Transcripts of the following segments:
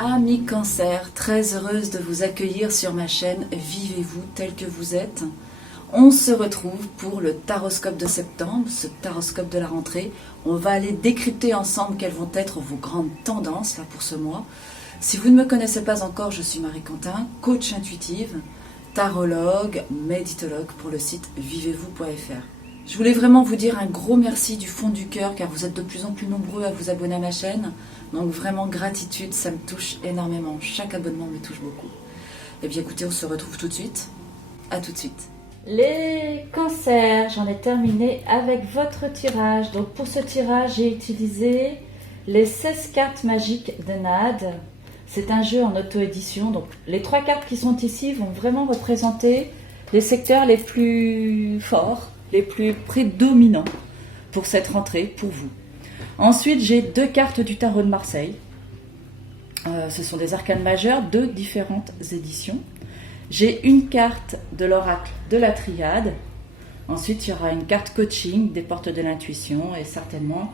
Amis Cancer, très heureuse de vous accueillir sur ma chaîne Vivez-vous tel que vous êtes. On se retrouve pour le taroscope de septembre, ce taroscope de la rentrée. On va aller décrypter ensemble quelles vont être vos grandes tendances là, pour ce mois. Si vous ne me connaissez pas encore, je suis Marie Quentin, coach intuitive, tarologue, méditologue pour le site vivez-vous.fr. Je voulais vraiment vous dire un gros merci du fond du cœur car vous êtes de plus en plus nombreux à vous abonner à ma chaîne. Donc vraiment gratitude, ça me touche énormément. Chaque abonnement me touche beaucoup. Et bien écoutez, on se retrouve tout de suite. À tout de suite. Les cancers, j'en ai terminé avec votre tirage. Donc pour ce tirage, j'ai utilisé les 16 cartes magiques de Nad. C'est un jeu en auto-édition. Donc les 3 cartes qui sont ici vont vraiment représenter les secteurs les plus forts, les plus prédominants pour cette rentrée, pour vous. Ensuite, j'ai 2 cartes du tarot de Marseille. Ce sont des arcanes majeures de différentes éditions. J'ai une carte de l'oracle de la triade. Ensuite, il y aura une carte coaching des portes de l'intuition et certainement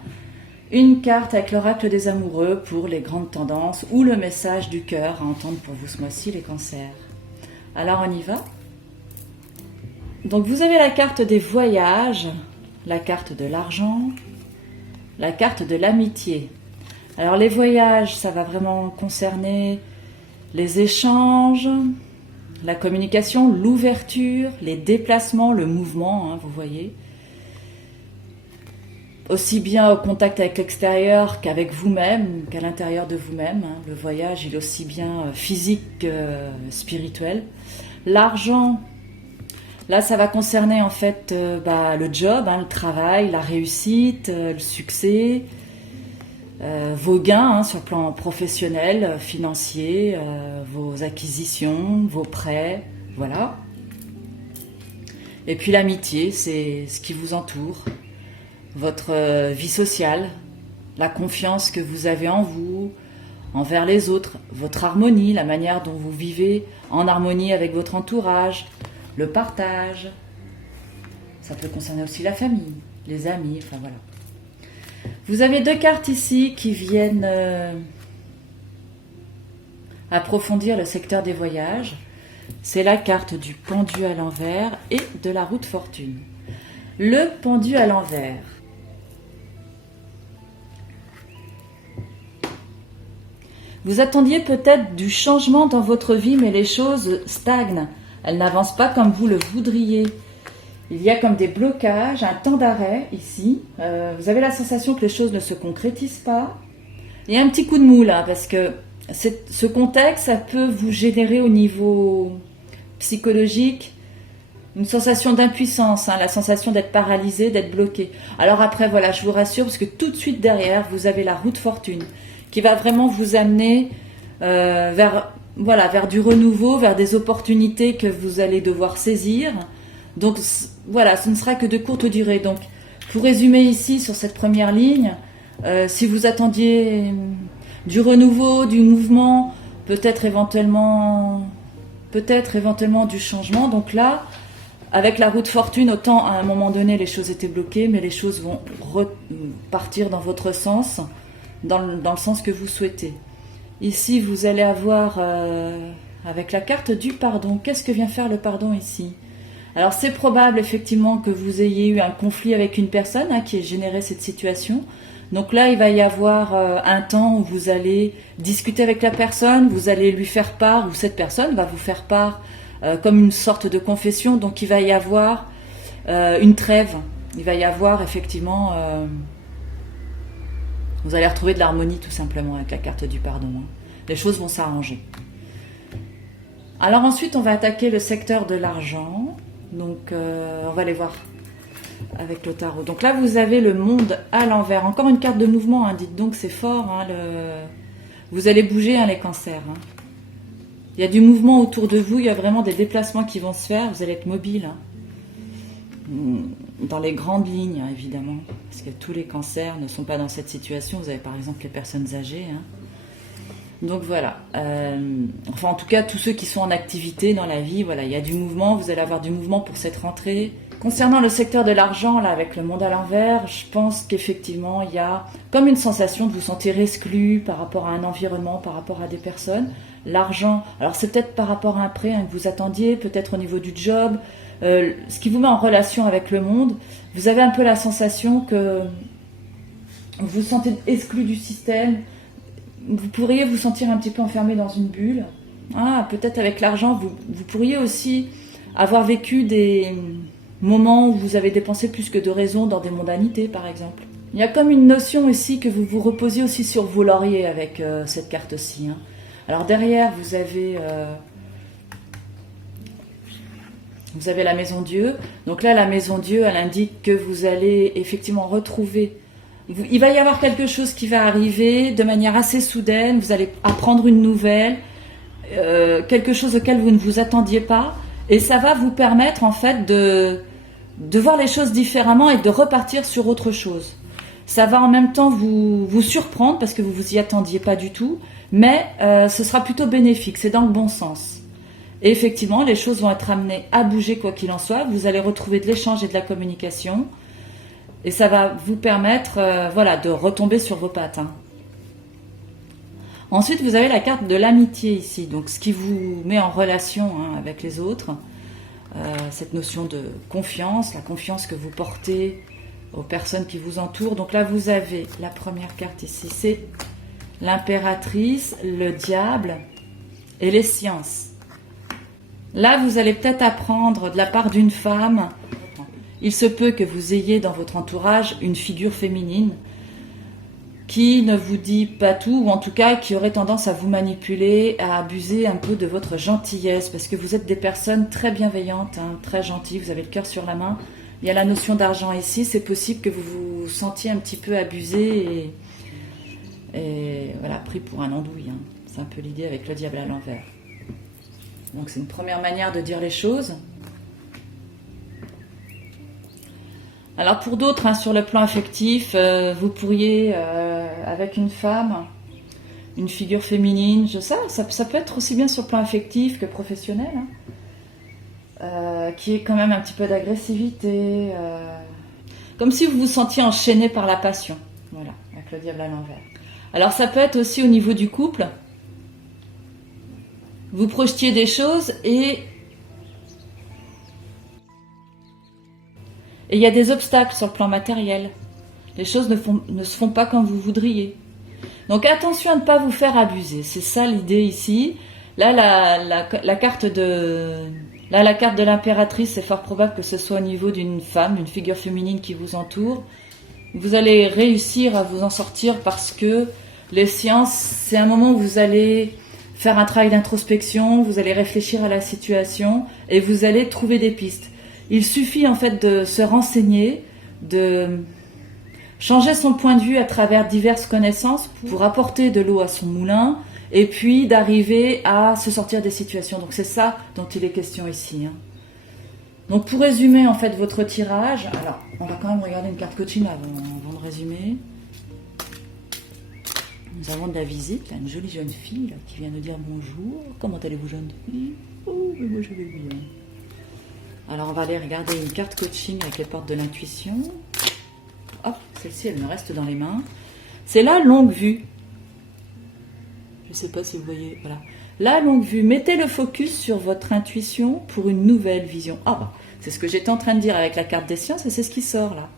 une carte avec l'oracle des amoureux pour les grandes tendances ou le message du cœur à entendre pour vous ce mois-ci, les cancers. Alors, on y va. Donc, vous avez la carte des voyages, la carte de l'argent, la carte de l'amitié. Alors, les voyages, ça va vraiment concerner les échanges, la communication, l'ouverture, les déplacements, le mouvement, hein, vous voyez. Aussi bien au contact avec l'extérieur qu'avec vous-même, qu'à l'intérieur de vous-même. Hein. Le voyage, il est aussi bien physique que spirituel. L'argent, là, ça va concerner en fait le job, hein, le travail, la réussite, le succès, vos gains hein, sur le plan professionnel, financier, vos acquisitions, vos prêts, voilà. Et puis l'amitié, c'est ce qui vous entoure, votre vie sociale, la confiance que vous avez en vous, envers les autres, votre harmonie, la manière dont vous vivez en harmonie avec votre entourage, le partage. Ça peut concerner aussi la famille, les amis, enfin voilà. Vous avez 2 cartes ici qui viennent approfondir le secteur des voyages. C'est la carte du pendu à l'envers et de la roue de fortune. Le pendu à l'envers. Vous attendiez peut-être du changement dans votre vie, mais les choses stagnent. Elles n'avancent pas comme vous le voudriez. Il y a comme des blocages, un temps d'arrêt ici. Vous avez la sensation que les choses ne se concrétisent pas. Il y a un petit coup de mou là, parce que ce contexte, ça peut vous générer au niveau psychologique une sensation d'impuissance, hein, la sensation d'être paralysé, d'être bloqué. Alors après, voilà, je vous rassure, parce que tout de suite derrière, vous avez la roue de fortune, qui va vraiment vous amener vers du renouveau, vers des opportunités que vous allez devoir saisir. Donc voilà, ce ne sera que de courte durée. Donc pour résumer ici sur cette première ligne, si vous attendiez du renouveau, du mouvement, peut-être éventuellement du changement. Donc là, avec la roue de fortune, autant à un moment donné les choses étaient bloquées, mais les choses vont repartir dans votre sens, dans le sens que vous souhaitez. Ici, vous allez avoir, avec la carte du pardon, qu'est-ce que vient faire le pardon ici ? Alors c'est probable effectivement que vous ayez eu un conflit avec une personne hein, qui a généré cette situation. Donc là, il va y avoir un temps où vous allez discuter avec la personne, vous allez lui faire part, ou cette personne va vous faire part comme une sorte de confession. Donc il va y avoir une trêve, il va y avoir effectivement... vous allez retrouver de l'harmonie tout simplement avec la carte du pardon. Hein. Les choses vont s'arranger. Alors ensuite, on va attaquer le secteur de l'argent. Donc, on va aller voir avec le tarot. Donc là, vous avez le monde à l'envers. Encore une carte de mouvement, hein. Dites donc, c'est fort. Hein, vous allez bouger, hein, les cancers. Hein. Il y a du mouvement autour de vous. Il y a vraiment des déplacements qui vont se faire. Vous allez être mobile. Hein. Dans les grandes lignes, hein, évidemment. Parce que tous les cancers ne sont pas dans cette situation. Vous avez par exemple les personnes âgées. Hein. Donc voilà, en tout cas tous ceux qui sont en activité dans la vie, voilà, il y a du mouvement, vous allez avoir du mouvement pour cette rentrée Concernant le secteur de l'argent, là, avec le monde à l'envers, je pense qu'effectivement, il y a comme une sensation de vous sentir exclu par rapport à un environnement, par rapport à des personnes. L'argent, alors c'est peut-être par rapport à un prêt que vous attendiez, peut-être au niveau du job, ce qui vous met en relation avec le monde. Vous avez un peu la sensation que vous vous sentez exclu du système. Vous pourriez vous sentir un petit peu enfermé dans une bulle. Ah, peut-être avec l'argent, vous pourriez aussi avoir vécu des moments où vous avez dépensé plus que de raison dans des mondanités, par exemple. Il y a comme une notion ici que vous vous reposiez aussi sur vos lauriers avec cette carte-ci. Hein. Alors derrière, vous avez la maison Dieu. Donc là, la maison Dieu, elle indique que vous allez effectivement retrouver. Il va y avoir quelque chose qui va arriver de manière assez soudaine. Vous allez apprendre une nouvelle, quelque chose auquel vous ne vous attendiez pas. Et ça va vous permettre en fait de voir les choses différemment et de repartir sur autre chose. Ça va en même temps vous surprendre parce que vous vous y attendiez pas du tout, mais ce sera plutôt bénéfique, c'est dans le bon sens. Et effectivement, les choses vont être amenées à bouger quoi qu'il en soit. Vous allez retrouver de l'échange et de la communication, et ça va vous permettre, de retomber sur vos pattes. Hein. Ensuite, vous avez la carte de l'amitié ici, donc ce qui vous met en relation avec les autres. Cette notion de confiance, la confiance que vous portez aux personnes qui vous entourent. Donc là, vous avez la première carte ici, c'est l'impératrice, le diable et les sciences. Là, vous allez peut-être apprendre de la part d'une femme. Il se peut que vous ayez dans votre entourage une figure féminine qui ne vous dit pas tout, ou en tout cas qui aurait tendance à vous manipuler, à abuser un peu de votre gentillesse, parce que vous êtes des personnes très bienveillantes, très gentilles, vous avez le cœur sur la main. Il y a la notion d'argent ici, c'est possible que vous vous sentiez un petit peu abusé et voilà, pris pour un andouille. Hein. C'est un peu l'idée avec le diable à l'envers. Donc c'est une première manière de dire les choses. Alors pour d'autres, sur le plan affectif, vous pourriez, avec une femme, une figure féminine, ça peut être aussi bien sur le plan affectif que professionnel, qui est quand même un petit peu d'agressivité, comme si vous vous sentiez enchaîné par la passion, voilà, avec le diable à l'envers. Alors ça peut être aussi au niveau du couple, vous projetiez des choses et il y a des obstacles sur le plan matériel. Les choses ne se font pas comme vous voudriez. Donc attention à ne pas vous faire abuser. C'est ça l'idée ici. Là, la carte de l'impératrice, c'est fort probable que ce soit au niveau d'une femme, d'une figure féminine qui vous entoure. Vous allez réussir à vous en sortir parce que les sciences, c'est un moment où vous allez faire un travail d'introspection, vous allez réfléchir à la situation et vous allez trouver des pistes. Il suffit en fait de se renseigner, de changer son point de vue à travers diverses connaissances pour apporter de l'eau à son moulin et puis d'arriver à se sortir des situations. Donc c'est ça dont il est question ici. Donc pour résumer en fait votre tirage, alors on va quand même regarder une carte coaching avant de résumer. Nous avons de la visite, là, une jolie jeune fille là, qui vient nous dire bonjour. Comment allez-vous, jeune fille? Oh, mais moi je vais bien. Alors on va aller regarder une carte coaching avec les portes de l'intuition. Hop, celle-ci elle me reste dans les mains. C'est la longue vue. Je ne sais pas si vous voyez, voilà. La longue vue, mettez le focus sur votre intuition pour une nouvelle vision. Ah bah, c'est ce que j'étais en train de dire avec la carte des sciences et c'est ce qui sort là.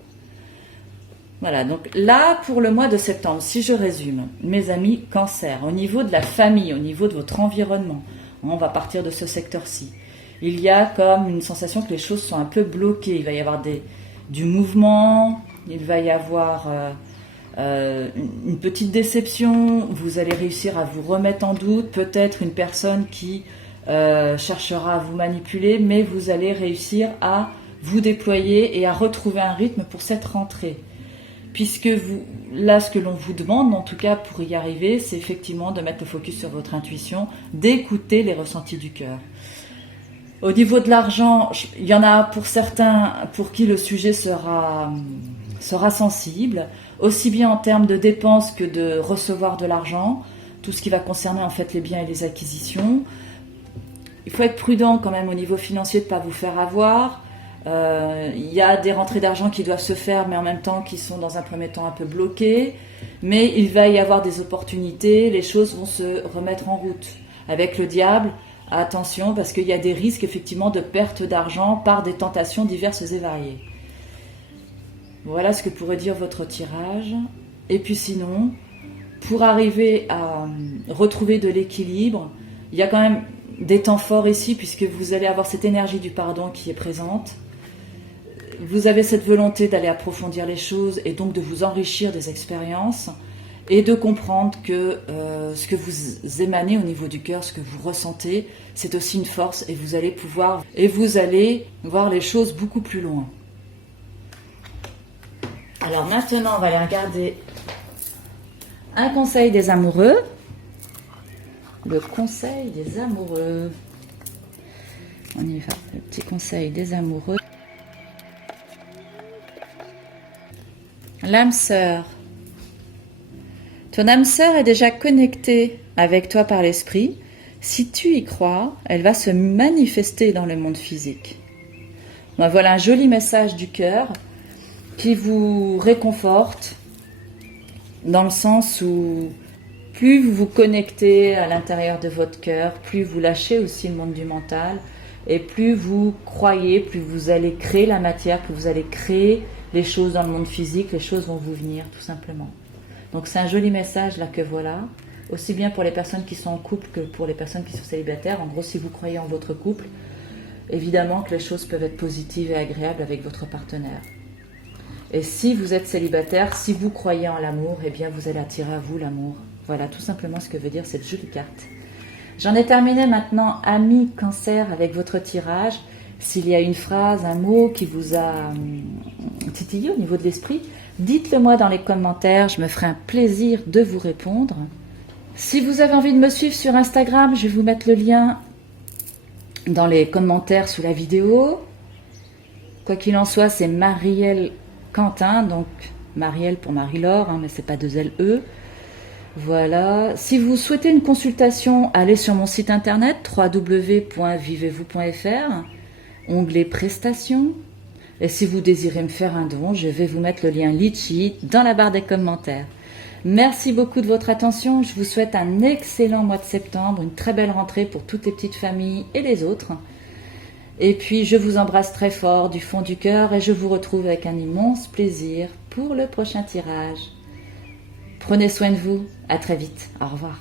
Voilà, donc là pour le mois de septembre, si je résume, mes amis Cancer, au niveau de la famille, au niveau de votre environnement, on va partir de ce secteur-ci. Il y a comme une sensation que les choses sont un peu bloquées. Il va y avoir du mouvement, il va y avoir une petite déception. Vous allez réussir à vous remettre en doute. Peut-être une personne qui cherchera à vous manipuler, mais vous allez réussir à vous déployer et à retrouver un rythme pour cette rentrée. Puisque là, ce que l'on vous demande, en tout cas pour y arriver, c'est effectivement de mettre le focus sur votre intuition, d'écouter les ressentis du cœur. Au niveau de l'argent, il y en a pour certains pour qui le sujet sera sensible, aussi bien en termes de dépenses que de recevoir de l'argent, tout ce qui va concerner en fait les biens et les acquisitions. Il faut être prudent quand même au niveau financier de ne pas vous faire avoir. Il y a des rentrées d'argent qui doivent se faire, mais en même temps qui sont dans un premier temps un peu bloquées. Mais il va y avoir des opportunités, les choses vont se remettre en route. Avec le diable, attention, parce qu'il y a des risques effectivement de perte d'argent par des tentations diverses et variées. Voilà ce que pourrait dire votre tirage. Et puis sinon, pour arriver à retrouver de l'équilibre, il y a quand même des temps forts ici, puisque vous allez avoir cette énergie du pardon qui est présente. Vous avez cette volonté d'aller approfondir les choses et donc de vous enrichir des expériences et de comprendre que ce que vous émanez au niveau du cœur, ce que vous ressentez, c'est aussi une force et vous allez voir les choses beaucoup plus loin. Alors maintenant, on va aller regarder un conseil des amoureux. Le conseil des amoureux. On y va, le petit conseil des amoureux. L'âme sœur. Ton âme sœur est déjà connectée avec toi par l'esprit. Si tu y crois, elle va se manifester dans le monde physique. Ben voilà un joli message du cœur qui vous réconforte dans le sens où plus vous vous connectez à l'intérieur de votre cœur, plus vous lâchez aussi le monde du mental et plus vous croyez, plus vous allez créer la matière, plus vous allez créer les choses dans le monde physique, les choses vont vous venir tout simplement. Donc c'est un joli message là que voilà, aussi bien pour les personnes qui sont en couple que pour les personnes qui sont célibataires. En gros, si vous croyez en votre couple, évidemment que les choses peuvent être positives et agréables avec votre partenaire. Et si vous êtes célibataire, si vous croyez en l'amour, eh bien vous allez attirer à vous l'amour. Voilà tout simplement ce que veut dire cette jolie carte. J'en ai terminé maintenant, amis Cancer, avec votre tirage. S'il y a une phrase, un mot qui vous a titillé au niveau de l'esprit, dites-le moi dans les commentaires, je me ferai un plaisir de vous répondre. Si vous avez envie de me suivre sur Instagram, je vais vous mettre le lien dans les commentaires sous la vidéo. Quoi qu'il en soit, c'est Marielle Quentin, donc Marielle pour Marie-Laure, mais c'est pas 2 L-E. Voilà. Si vous souhaitez une consultation, allez sur mon site internet www.vivez-vous.fr, onglet prestations. Et si vous désirez me faire un don, je vais vous mettre le lien Litchi dans la barre des commentaires. Merci beaucoup de votre attention. Je vous souhaite un excellent mois de septembre, une très belle rentrée pour toutes les petites familles et les autres. Et puis, je vous embrasse très fort du fond du cœur et je vous retrouve avec un immense plaisir pour le prochain tirage. Prenez soin de vous. À très vite. Au revoir.